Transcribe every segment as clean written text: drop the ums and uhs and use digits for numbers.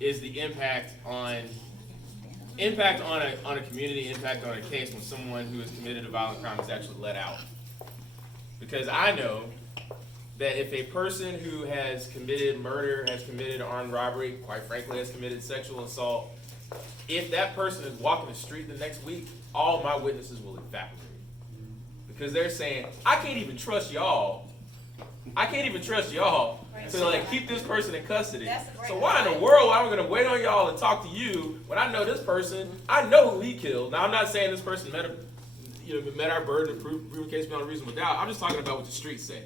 is the impact on a community, impact on a case when someone who has committed a violent crime is actually let out. Because I know that if a person who has committed murder, has committed armed robbery, quite frankly has committed sexual assault, if that person is walking the street the next week, all my witnesses will evaporate. Because they're saying, I can't even trust y'all to like keep this person in custody. So why in the world am I gonna wait on y'all and talk to you when I know this person, I know who he killed. Now I'm not saying this person met our burden of prove a case beyond a reasonable doubt. I'm just talking about what the streets say.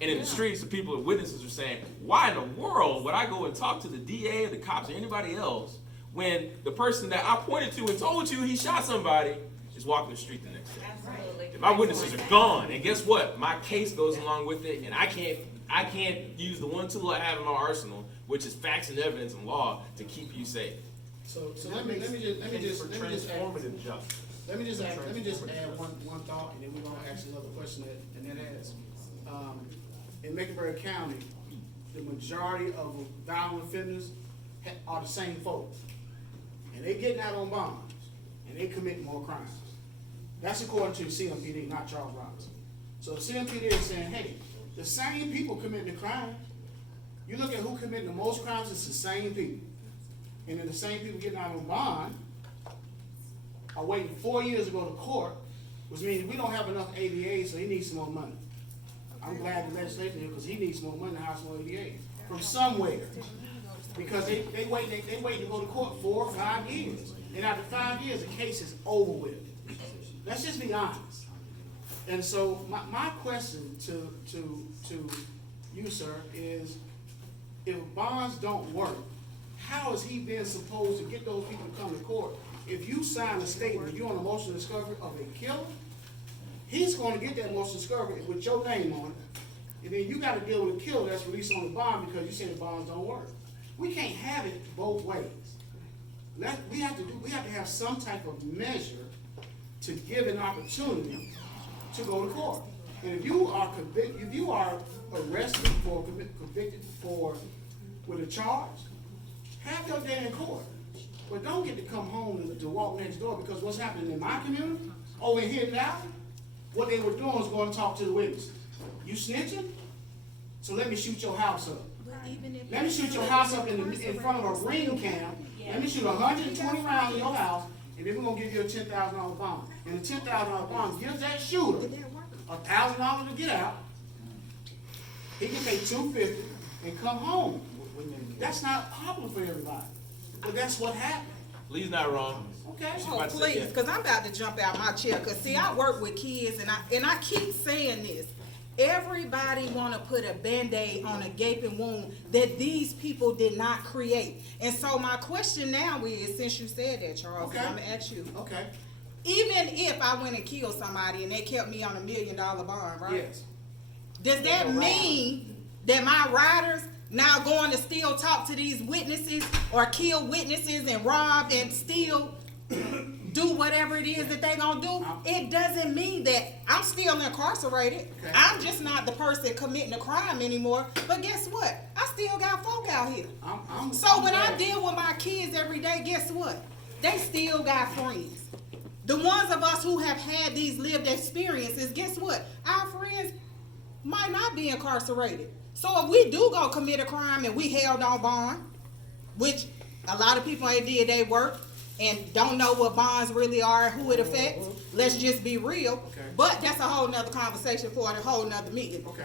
And in the streets, the people, the witnesses are saying, why in the world would I go and talk to the DA or the cops or anybody else when the person that I pointed to and told you he shot somebody is walking the street the next day? Absolutely. My witnesses are gone, and guess what? My case goes along with it, and I can't use the one tool I have in my arsenal, which is facts and evidence and law, to keep you safe. So let me just add one thought, and then we're gonna ask another question, and that is, in Mecklenburg County, the majority of violent offenders are the same folks, and they getting out on bonds, and they commit more crimes. That's according to the CMPD, not Charles Robinson. So the CMPD is saying, hey, the same people committing the crime. You look at who committing the most crimes, it's the same people. And then the same people getting out on bond are waiting 4 years to go to court, which means we don't have enough ADA, so he needs some more money. I'm glad the legislature here, because he needs more money to house more ADA from somewhere. Because they wait to go to court 4 or 5 years. And after 5 years, the case is over with. Let's just be honest. And so my question to you, sir, is if bonds don't work, how is he then supposed to get those people to come to court? If you sign a statement, you're on a motion of discovery of a killer, he's going to get that motion of discovery with your name on it. And then you got to deal with a killer that's released on the bond because you said the bonds don't work. We can't have it both ways. We have to have some type of measure to give an opportunity to go to court. And if you are arrested for convicted for with a charge, have your day in court. But don't get to come home to walk next door, because what's happening in my community, over in Hidden Valley, what they were doing was going to talk to the witnesses. You snitching? So let me shoot your house up. Let me shoot your house up in front of a ring cam. Let me shoot 120 rounds in your house, and then we're going to give you a $10,000 bond. And the $10,000 bond gives that shooter $1,000 to get out. He can pay $250 and come home. That's not popular for everybody, but that's what happened. Lee's not wrong. Okay. Oh, please, because I'm about to jump out my chair. Because, see, I work with kids, and I keep saying this. Everybody want to put a Band-Aid on a gaping wound that these people did not create. And so my question now is, since you said that, Charles, Okay. I'm going to ask you. Okay. Even if I went and killed somebody and they kept me on $1 million bond, right? Yes. Does that mean that my riders now going to still talk to these witnesses or kill witnesses and rob and steal, do whatever it is that they gonna do? It doesn't mean that I'm still incarcerated. Okay. I'm just not the person committing a crime anymore. But guess what? I still got folk out here. So when I deal with my kids every day, guess what? They still got friends. The ones of us who have had these lived experiences, guess what? Our friends might not be incarcerated. So if we do go commit a crime and we held on bond, which a lot of people ain't did their work and don't know what bonds really are and who it affects, let's just be real. Okay. But that's a whole nother conversation for a whole nother meeting. Okay.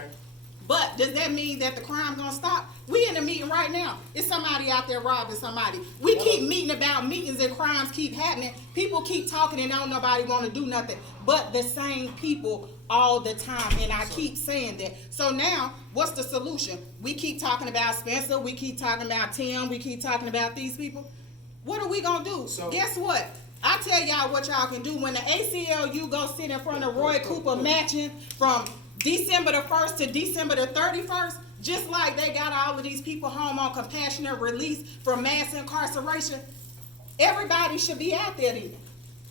But does that mean that the crime gonna stop? We in a meeting right now. It's somebody out there robbing somebody. We keep meeting about meetings and crimes keep happening. People keep talking and don't nobody want to do nothing. But the same people all the time, and I keep saying that. So now, what's the solution? We keep talking about Spencer. We keep talking about Tim. We keep talking about these people. What are we gonna do? So guess what? I tell y'all what y'all can do. When the ACLU go sit in front of Roy Cooper matching from December the 1st to December the 31st, just like they got all of these people home on compassionate release from mass incarceration, everybody should be out there then.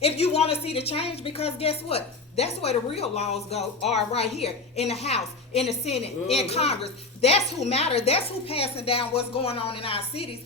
If you want to see the change, because guess what? That's where the real laws are right here in the House, in the Senate, in Congress. That's who matters. That's who passing down what's going on in our cities.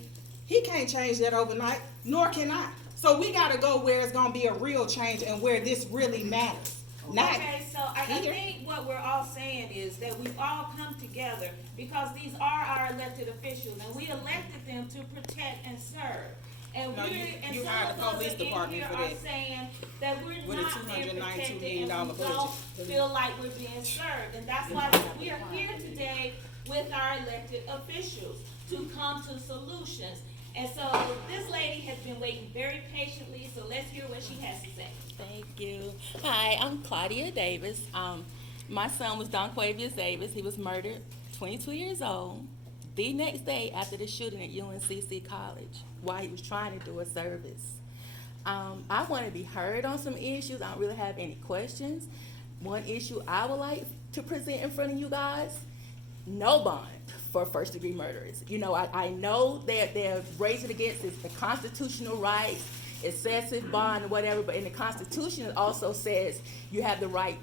He can't change that overnight, nor can I. So we gotta go where it's gonna be a real change and where this really matters. Okay, so I think what we're all saying is that we've all come together because these are our elected officials, and we elected them to protect and serve. And No, and you some hired of the us police in department here for are that. saying that we're With a not being $292 protected million and we budget. don't feel like we're being served. And that's why we are here today with our elected officials to come to solutions. And so this lady has been waiting very patiently, so let's hear what she has to say. Thank you. Hi, I'm Claudia Davis. My son was Donquavius Davis. He was murdered, 22 years old, the next day after the shooting at UNCC College while he was trying to do a service. I want to be heard on some issues. I don't really have any questions. One issue I would like to present in front of you guys, no bond for first degree murderers. You know, I know that they're raising against the constitutional rights, excessive bond or whatever, but in the Constitution it also says you have the right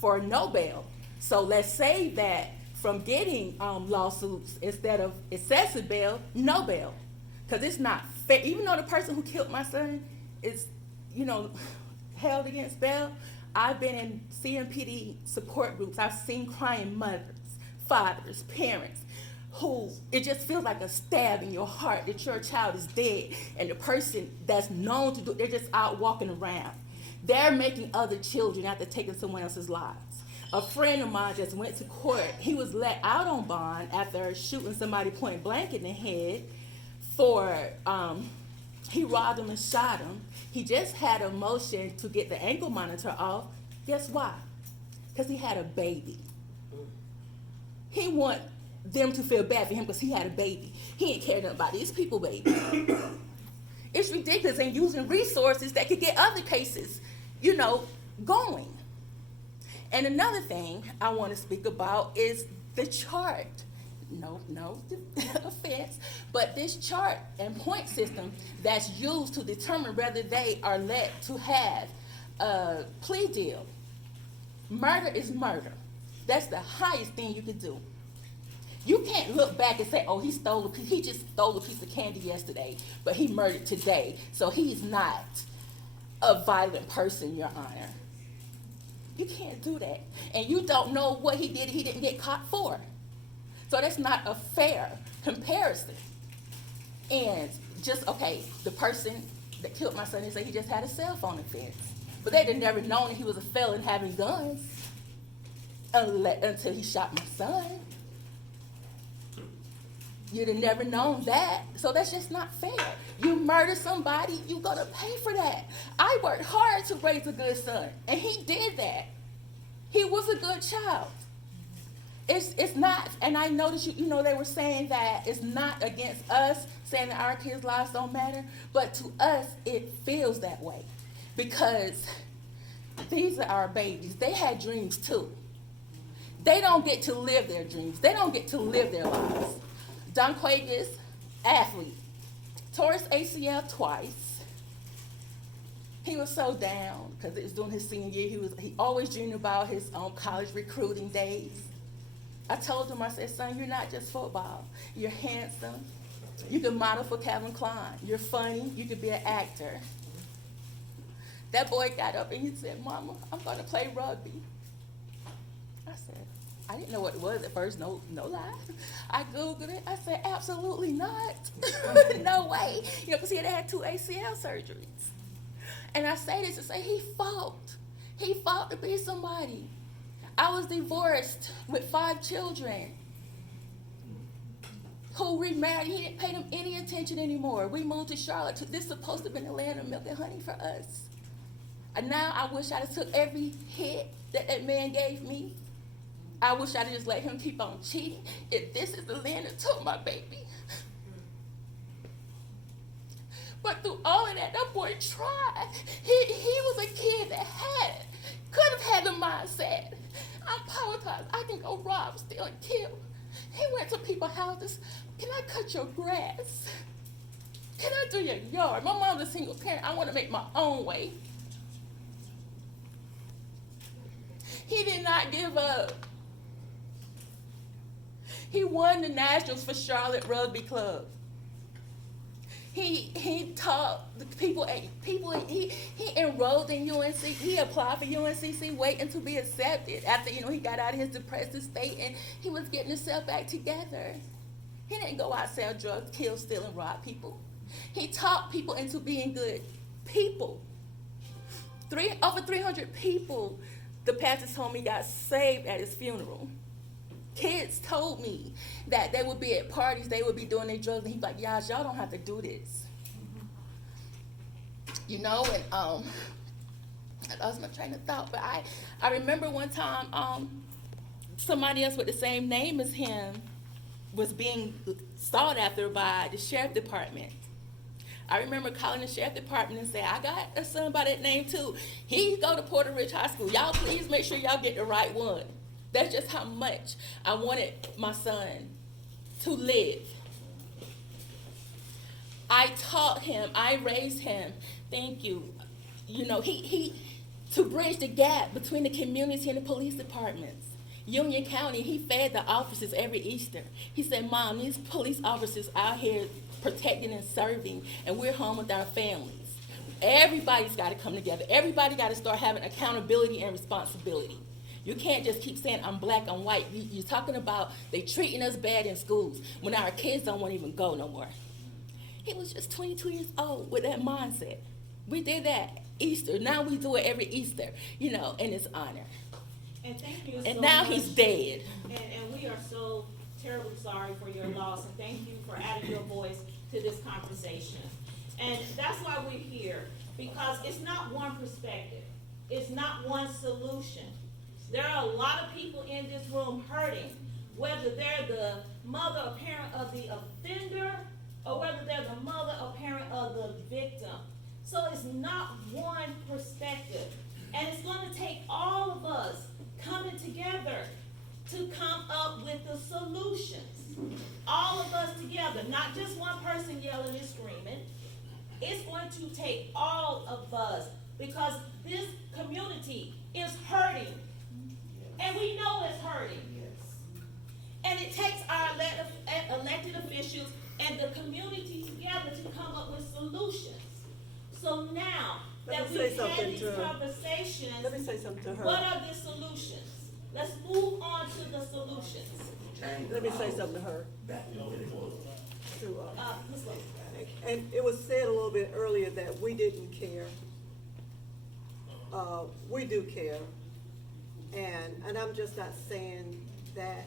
for no bail. So let's say that from getting lawsuits instead of excessive bail, no bail. Because it's not fair. Even though the person who killed my son is, you know, held against bail, I've been in CMPD support groups. I've seen crying mothers, fathers, parents, who it just feels like a stab in your heart that your child is dead and the person that's known to do it, they're just out walking around. They're making other children after taking someone else's lives. A friend of mine just went to court. He was let out on bond after shooting somebody point blank in the head for, he robbed him and shot him. He just had a motion to get the ankle monitor off. Guess why? Because he had a baby. He want them to feel bad for him because he had a baby. He ain't caring about these people, baby. It's ridiculous, and using resources that could get other cases, you know, going. And another thing I want to speak about is the chart. No offense, but this chart and point system that's used to determine whether they are let to have a plea deal. Murder is murder. That's the highest thing you can do. You can't look back and say, oh, he just stole a piece of candy yesterday, but he murdered today, so he's not a violent person, Your Honor. You can't do that. And you don't know what he didn't get caught for. So that's not a fair comparison. And just, okay, the person that killed my son, they say he just had a cell phone offense. But they'd have never known that he was a felon having guns until he shot my son. You'd have never known that. So that's just not fair. You murder somebody, you're gonna pay for that. I worked hard to raise a good son, and he did that. He was a good child. It's not, and I noticed you know, they were saying that it's not against us, saying that our kids' lives don't matter, but to us, it feels that way. Because these are our babies. They had dreams too. They don't get to live their dreams. They don't get to live their lives. Donquavius, athlete, tore his ACL twice. He was so down because it was during his senior year. He always dreamed about his college recruiting days. I told him, I said, son, you're not just football. You're handsome. You can model for Calvin Klein. You're funny. You could be an actor. That boy got up and he said, Mama, I'm going to play rugby. I said, I didn't know what it was at first, no lie. I Googled it. I said, absolutely not. No way. You know, because he had had 2 ACL surgeries. And I say this to say he fought. He fought to be somebody. I was divorced with 5 children who remarried. He didn't pay them any attention anymore. We moved to Charlotte. This is supposed to have been the land of milk and honey for us. And now I wish I'd have took every hit that man gave me. I wish I'd have just let him keep on cheating. If this is the land that took my baby. But through all of that boy tried. He was a kid that could have had the mindset. I apologize. I can go rob, steal, and kill. He went to people's houses. Can I cut your grass? Can I do your yard? My mom's a single parent. I want to make my own way. He did not give up. He won the Nationals for Charlotte Rugby Club. He taught the people he enrolled in UNC. He applied for UNCC waiting to be accepted after, he got out of his depressive state and he was getting himself back together. He didn't go out, sell drugs, kill, steal, and rob people. He taught people into being good people. Over 300 people, the pastor told me, got saved at his funeral. Kids told me that they would be at parties, they would be doing their drugs, and he's like, y'all don't have to do this. And I lost my train of thought, but I remember one time somebody else with the same name as him was being sought after by the sheriff department. I remember calling the sheriff department and saying, I got a son by that name too. He go to Porter Ridge High School. Y'all please make sure y'all get the right one. That's just how much I wanted my son to live. I taught him, I raised him. Thank you. He to bridge the gap between the community and the police departments. Union County, he fed the officers every Easter. He said, Mom, these police officers out here protecting and serving, and we're home with our families. Everybody's got to come together. Everybody got to start having accountability and responsibility. You can't just keep saying, I'm black, I'm white. You're talking about they treating us bad in schools when our kids don't want to even go no more. He was just 22 years old with that mindset. We did that Easter. Now we do it every Easter, in his honor. And thank you And so now much. he's dead. And we are so terribly sorry for your loss, and thank you for adding your voice to this conversation. And that's why we're here, because it's not one perspective. It's not one solution. There are a lot of people in this room hurting, whether they're the mother or parent of the offender, or whether they're the mother or parent of the victim. So it's not one perspective. And it's going to take all of us coming together to come up with the solutions. All of us together, not just one person yelling and screaming. It's going to take all of us, because this community is hurting. And we know it's hurting. And it takes our elected officials and the community together to come up with solutions. So now that we've had these conversations, Let me say something to her. what are the solutions? Let's move on to the solutions. Let me say something to her. Ms. Lowe. And it was said a little bit earlier that we didn't care. We do care. And I'm just not saying that.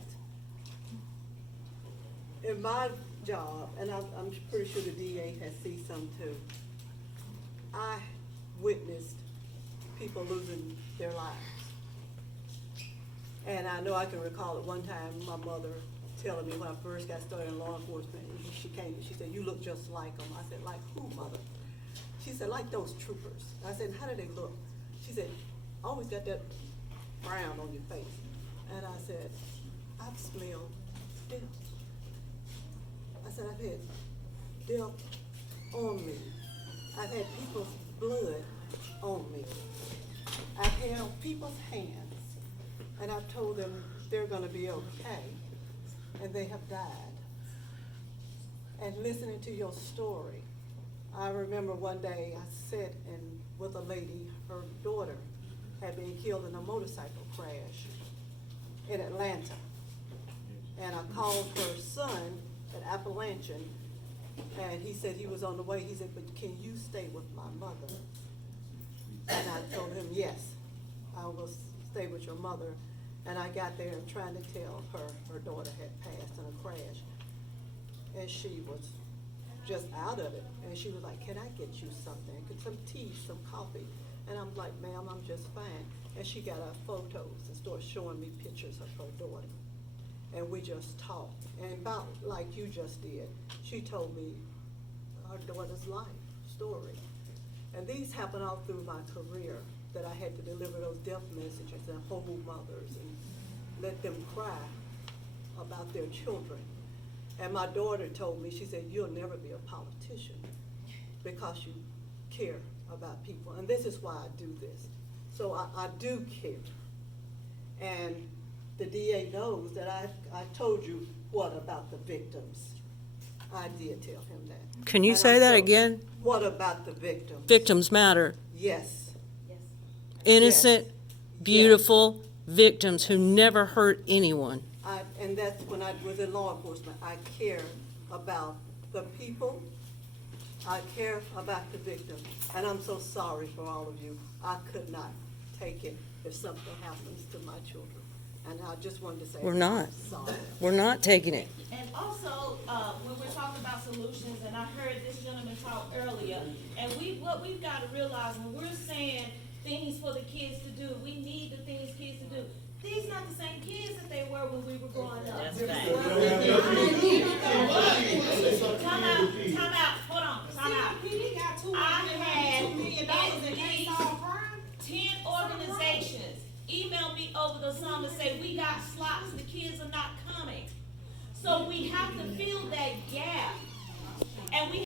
In my job, and I'm pretty sure the DA has seen some too, I witnessed people losing their lives. And I know I can recall at one time my mother telling me when I first got started in law enforcement, she came and she said, you look just like them. I said, like who, Mother? She said, like those troopers. I said, how do they look? She said, always got that frown on your face. And I said, I've smelled death. I said, I've had death on me. I've had people's blood on me. I've held people's hands, and I've told them they're gonna be okay, and they have died. And listening to your story, I remember one day I sat with a lady, her daughter had been killed in a motorcycle crash in Atlanta. And I called her son at Appalachian, and he said he was on the way. He said, but can you stay with my mother? And I told him, yes, I will stay with your mother. And I got there and trying to tell her daughter had passed in a crash. And she was just out of it. And she was like, can I get you something? Get some tea, some coffee. And I'm like, ma'am, I'm just fine. And she got our photos and started showing me pictures of her daughter. And we just talked. And about like you just did, she told me her daughter's life story. And these happened all through my career, that I had to deliver those death messages and hold mothers and let them cry about their children. And my daughter told me, she said, you'll never be a politician because you care about people. And this is why I do this. So I do care. And the DA knows that I told you what about the victims. I did tell him that. Can you And say I that told- again? What about the victims? Victims matter. Yes, Innocent, beautiful victims who never hurt anyone. and that's when I was in law enforcement. I care about the people. I care about the victims. And I'm so sorry for all of you. I could not take it if something happens to my children. And I just wanted to say. We're not. I'm sorry. We're not taking it. And also, when we're talking about solutions, and I heard this gentleman talk earlier, and what we've got to realize when we're saying things for the kids to do, we need the things kids to do. These not the same kids that they were when we were growing up. That's right. Time out, hold on, time out. CPD got I had $2 million and can't solve crime. 10 organizations email me over the summer and say, we got slots, the kids are not coming. So we have to fill that gap. And we